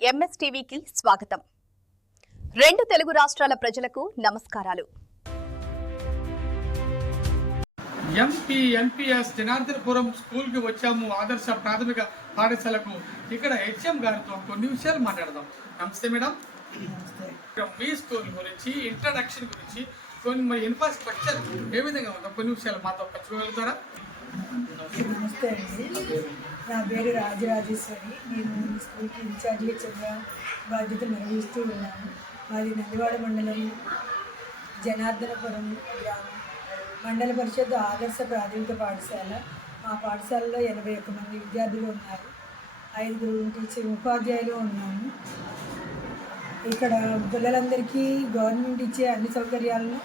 ఎంఎస్టీవీకి స్వాగతం. రెండు తెలుగు రాష్ట్రాల ప్రజలకు నమస్కారాలు. ఎంపీఎస్ జనార్దనపురం స్కూల్ కి వచ్చాము. ఆదర్శ ప్రాథమిక పాఠశాలకు. ఇక్కడ హెచ్ఎం గారితో కొన్ని విషయాలు మాట్లాడదాం. నమస్తే మేడం. మీ స్కూల్ గురించి, ఇంట్రడక్షన్ గురించి, కొన్ని ఇన్ఫ్రాస్ట్రక్చర్ ఏ విధంగా ఉందో కొన్ని విషయాలు మాతో పంచుకోగలుగుతారా? నమస్తే అండి. నా పేరు రాజరాజేశ్వరి. నేను ఈ స్కూల్కి ఇన్ఛార్జ్ హెచ్ఎంగా బాధ్యతలు నిర్వహిస్తూ ఉన్నాను. మాది నందివాడ మండలం జనార్దనపురం గ్రామం. మండల పరిషత్ ఆదర్శ ప్రాథమిక పాఠశాల. మా పాఠశాలలో 81 మంది విద్యార్థులు ఉన్నారు. 5 టీచర్ ఉపాధ్యాయులు ఉన్నాము. ఇక్కడ పిల్లలందరికీ గవర్నమెంట్ ఇచ్చే అన్ని సౌకర్యాలను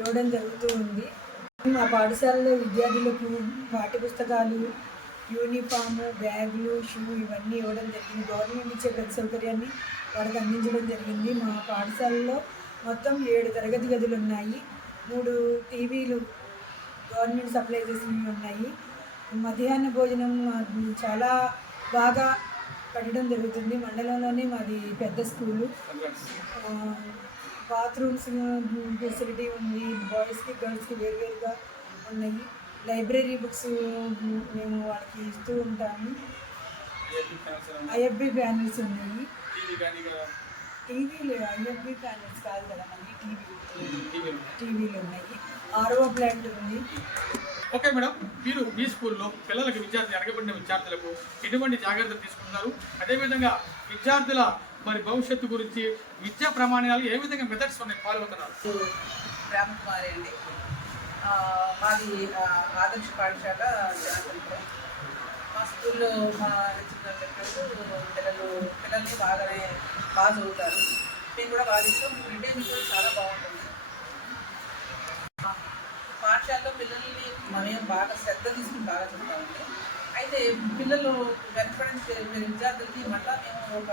ఇవ్వడం జరుగుతూ ఉంది. మా పాఠశాలలో విద్యార్థులకు పాఠ్యపుస్తకాలు, యూనిఫాము, బ్యాగులు, షూ ఇవన్నీ ఇవ్వడం జరిగింది. గవర్నమెంట్ ఇచ్చే ప్రతి సౌకర్యాన్ని వాళ్ళకి అందించడం జరిగింది. మా పాఠశాలలో మొత్తం 7 తరగతి గదులు ఉన్నాయి. 3 టీవీలు గవర్నమెంట్ సప్లై చేసినవి ఉన్నాయి. మధ్యాహ్న భోజనం చాలా బాగా పెట్టడం జరుగుతుంది. మండలంలోనే మాది పెద్ద స్కూలు. బాత్రూమ్స్ ఫెసిలిటీ ఉంది. బాయ్స్కి గర్ల్స్కి వేరువేరుగా ఉన్నాయి. లైబ్రరీ బుక్స్ మేము వాళ్ళకి ఇస్తూ ఉంటాము. ఐఎఫ్బి ప్యానల్స్ ఉన్నాయి. టీవీలు ఐఎఫ్బి ప్యానల్స్ కాదు కదా, మనకి టీవీలు ఉన్నాయి. ఆర్ఓ ప్లాంట్ ఉంది. ఓకే మేడం, మీరు మీ స్కూల్లో పిల్లలకు వెనకబడిన విద్యార్థులకు ఎటువంటి జాగ్రత్తలు తీసుకుంటున్నారు? అదేవిధంగా విద్యార్థుల భవిష్యత్తు గురించి విద్యా ప్రమాణాలు ఏ విధంగా మెథడ్స్ ఉన్నాయి ఫాలో అవుతున్నారు? రామకుమారి అండి. మాది ఆదర్శ పాఠశాల జనార్దనపురం. మా స్కూల్లో మా పిల్లల్ని బాగా చదువుతారు. మేము కూడా బాగా ఇస్తాం. మిడ్ డే మీల్ కూడా చాలా బాగుంటుంది. పాఠశాలలో పిల్లల్ని మేము బాగా శ్రద్ధ తీసుకుని బాగా చెప్తామండి. అయితే పిల్లలు వెనకబడిన విద్యార్థులకి మళ్ళీ మేము ఒక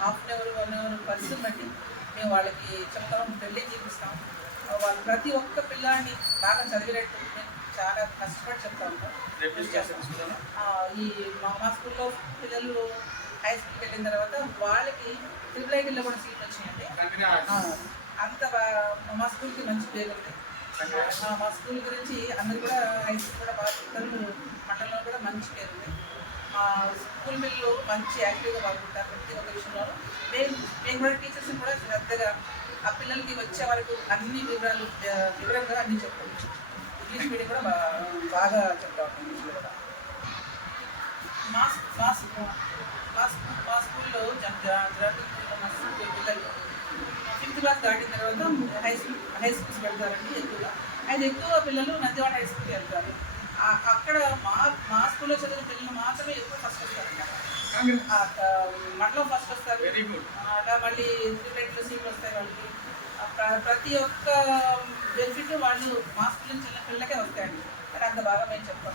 హాఫ్ అన్ అవర్ 1 అవర్ పరిస్థితిని బట్టి మేము వాళ్ళకి చెప్తాం, పెళ్ళి చూపిస్తాం. వాళ్ళు ప్రతి ఒక్క పిల్లాడిని బాగా చదివేటట్టు మేము చాలా కష్టపడి చెప్తా ఉంటాం. ఈ మా స్కూల్లో పిల్లలు హై స్కూల్కి వెళ్ళిన తర్వాత వాళ్ళకి IIITలో కూడా సీట్లు వచ్చినాయండి. అంత మా స్కూల్కి మంచి పేరు ఉంది. మా స్కూల్ గురించి అందరు కూడా హై స్కూల్ కూడా బాగా చెప్తారు. మండలంలో కూడా మంచి పేరు ఉంది. మా స్కూల్ పిల్లలు మంచి యాక్టివ్గా పాల్గొంటారు ప్రతి ఒక్క విషయంలో. మేము కూడా టీచర్స్ని కూడా శ్రద్ధగా ఆ పిల్లలకి వచ్చే వరకు అన్ని వివరంగా అన్నీ చెప్తాం. ఇంగ్లీష్ మీడియం కూడా బాగా చెప్తాం. ఇంగ్లీష్లో కూడా మా స్కూల్లో పిల్లలు 5th క్లాస్ దాటిన తర్వాత హై స్కూల్స్ వెళ్తారండి. ఎక్కువ పిల్లలు నందివాడ హై స్కూల్కి వెళ్తారు. అక్కడ మా స్కూల్లో చదివిన పిల్లలు మాత్రమే ఎక్కువ ఫస్ట్ వస్తారండి. మండలం ఫస్ట్ వస్తారు. అలా మళ్ళీ IIITలో సీట్లు వస్తాయి వాళ్ళకి. ప్రతి ఒక్క బెనిఫిట్ వాళ్ళు మా స్కూల్ నుంచి చిన్న పిల్లలకే వస్తాయండి. కానీ అంత బాగా మేము చెప్తాం.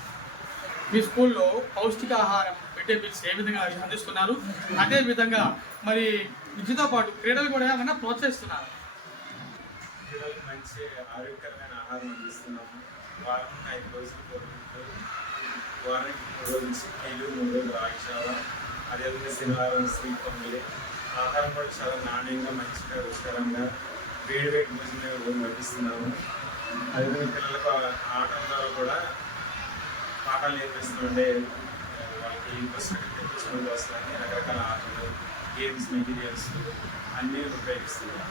మీ స్కూల్లో పౌష్టికాహారం మిడ్ మీల్స్ ఏ విధంగా అందిస్తున్నారు? అదేవిధంగా విద్యతో పాటు క్రీడలు కూడా ఏమైనా ప్రోత్సహిస్తున్నారు? పిల్లలకు మంచి ఆరోగ్యకరమైన ఆహారం అందిస్తున్నాము. వారం 5 రోజులు వారానికి 3 రోజులు చిక్కీలు, 3 రోజులు రాగిశావ, అదేవిధంగా శనివారం స్వీట్ పొంగలి. ఆహారం కూడా చాలా నాణ్యంగా, మంచిగా, రుచికరంగా వేడి భోజనం లభిస్తున్నాము. అదేవిధంగా పిల్లలకు ఆటల ద్వారా కూడా పాఠాలు నేర్పిస్తుంటే వాళ్ళకి పుస్తకం తెప్పించుకుని వస్తాయని రకరకాల ఆటలు, గేమ్స్, మెటీరియల్స్ అన్నీ ఉపయోగిస్తున్నాం.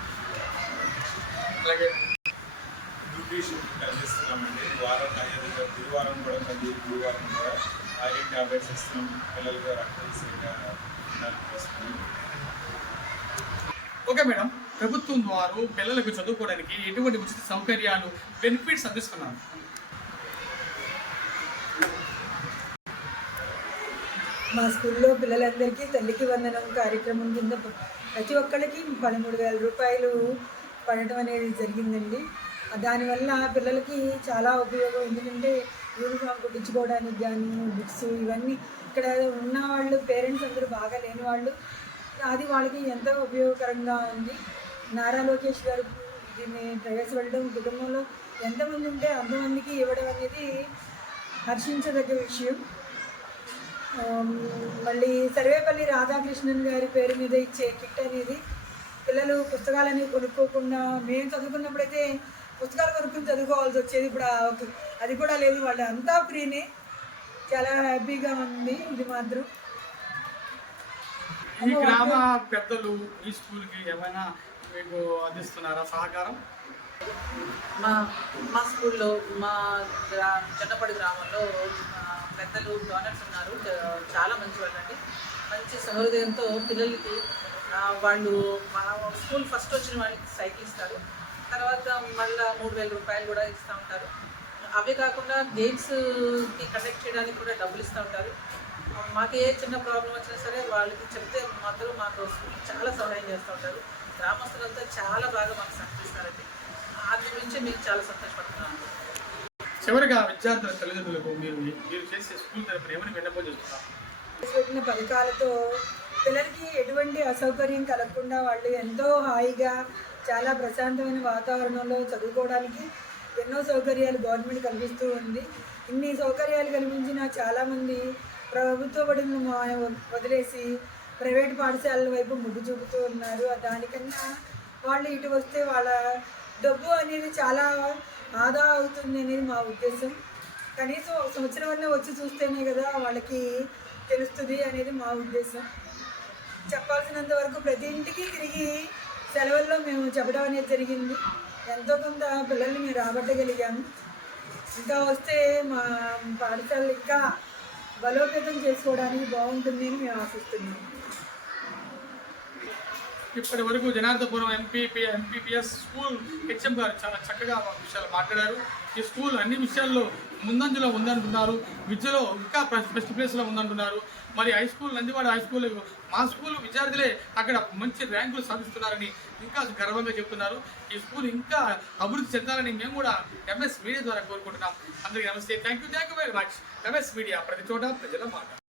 అలాగే న్యూట్రిషన్ అందిస్తున్నామండి. వారం అదేవిధంగా గురువారం కూడా గురువారం కూడా ఐరన్ టాబ్లెట్స్ ఇస్తున్నాం. పిల్లలకు రక్తం సరిగ్గా వస్తుంది. ఓకే మేడం, ప్రభుత్వం ద్వారా పిల్లలకు చదువుకోవడానికి ఎటువంటి ఉచిత సౌకర్యాలు, బెనిఫిట్స్ అందిస్తున్నారు? మా స్కూల్లో పిల్లలందరికీ తల్లికి వందనం కార్యక్రమం కింద ప్రతి ఒక్కరికి 13,000 రూపాయలు పడటం అనేది జరిగిందండి. దానివల్ల పిల్లలకి చాలా ఉపయోగం. ఎందుకంటే యూనిఫామ్ కుట్టించుకోవడానికి కానీ, బుక్స్ ఇవన్నీ ఇక్కడ ఉన్న వాళ్ళు పేరెంట్స్ అందరూ బాగా లేని వాళ్ళు, అది వాళ్ళకి ఎంతో ఉపయోగకరంగా ఉంది. నారా లోకేష్ గారు దీన్ని ప్రవేశపెట్టడం, కుటుంబంలో ఎంతమంది ఉంటే అంతమందికి ఇవ్వడం అనేది హర్షించదగ్గ విషయం. మళ్ళీ సర్వేపల్లి రాధాకృష్ణన్ గారి పేరు మీద ఇచ్చే కిట్ అనేది పిల్లలు పుస్తకాలని కొనుక్కోకుండా మేము చదువుకున్నప్పుడైతే పుస్తకాలు కొనుక్కుని చదువుకోవాల్సి వచ్చేది. ఇప్పుడు అది కూడా లేదు, వాళ్ళు అంతా ఫ్రీనే. చాలా హ్యాపీగా ఉంది ఇది మాత్రం. ఈ గ్రామ పెద్దలు ఈ స్కూల్కి ఏమైనా మీకు అందిస్తున్నారా సహకారం? మా స్కూల్లో చెన్నపడి గ్రామంలో పెద్దలు డోనర్స్ ఉన్నారు, చాలా మంచి వాళ్ళండి. మంచి సహృదయంతో పిల్లలకి వాళ్ళు మన స్కూల్ ఫస్ట్ వచ్చిన వాళ్ళకి సైకిల్ ఇస్తారు, తర్వాత మళ్ళీ 3,000 రూపాయలు కూడా ఇస్తూ ఉంటారు. అవే కాకుండా గేమ్స్కి కండక్ట్ చేయడానికి కూడా డబ్బులు ఇస్తూ ఉంటారు. మాకు ఏ చిన్న ప్రాబ్లం వచ్చినా సరే వాళ్ళకి చెప్తే మాత్రం మాకు చాలా సహాయం చేస్తూ ఉంటారు. గ్రామస్తులంతా చాలా బాగా మాకు సహకరిస్తారండి. అది గురించి మేము చాలా సంతోషపడుతున్నాము. చివరిగా విద్యార్థుల తల్లిదండ్రులకు మీరు చేసే స్కూల్ తరపున ఏమైనా విన్నపం చేస్తున్నారు? పెట్టిన పథకాలతో పిల్లలకి ఎటువంటి అసౌకర్యం కలగకుండా వాళ్ళు ఎంతో హాయిగా చాలా ప్రశాంతమైన వాతావరణంలో చదువుకోవడానికి ఎన్నో సౌకర్యాలు గవర్నమెంట్ కల్పిస్తూ ఉంది. ఇన్ని సౌకర్యాలు కల్పించిన చాలామంది ప్రభుత్వ బడులను వదిలేసి ప్రైవేట్ పాఠశాలల వైపు మొగ్గు చూపుతూ ఉన్నారు. దానికన్నా వాళ్ళు ఇటు వస్తే వాళ్ళ డబ్బు అనేది చాలా ఆదా అవుతుంది అనేది మా ఉద్దేశం. కనీసం ఒక సంవత్సరం వల్ల వచ్చి చూస్తేనే కదా వాళ్ళకి తెలుస్తుంది అనేది మా ఉద్దేశం. చెప్పాల్సినంత వరకు ప్రతి ఇంటికి తిరిగి సెలవుల్లో మేము చెప్పడం అనేది జరిగింది. ఎంతో కొంత పిల్లల్ని మేము రాబట్టగలిగాము. ఇంకా వస్తే మా పాఠశాలలు ఇంకా బలోపేతం చేసుకోవడానికి బాగుంటుంది అని మేము ఆశిస్తున్నాము. ఇప్పటి వరకు జనార్దపురం ఎంపీపీఎస్ స్కూల్ హెచ్ఎం గారు చాలా చక్కగా విషయాలు మాట్లాడారు. ఈ స్కూల్ అన్ని విషయాల్లో ముందంజలో ఉందంటున్నారు, విద్యలో ఇంకా బెస్ట్ ప్లేస్లో ఉందంటున్నారు. మరి high school Nandivada high school మా స్కూల్ విద్యార్థులే అక్కడ మంచి ర్యాంకులు సాధిస్తున్నారని ఇంకా గర్వంగా చెప్తున్నారు. ఈ స్కూల్ ఇంకా అభివృద్ధి చెందాలని మేము కూడా ఎంఎస్ మీడియా ద్వారా కోరుకుంటున్నాం. అందరికీ నమస్తే, thank you very much. MS media, ప్రతి చోట ప్రజల మాట.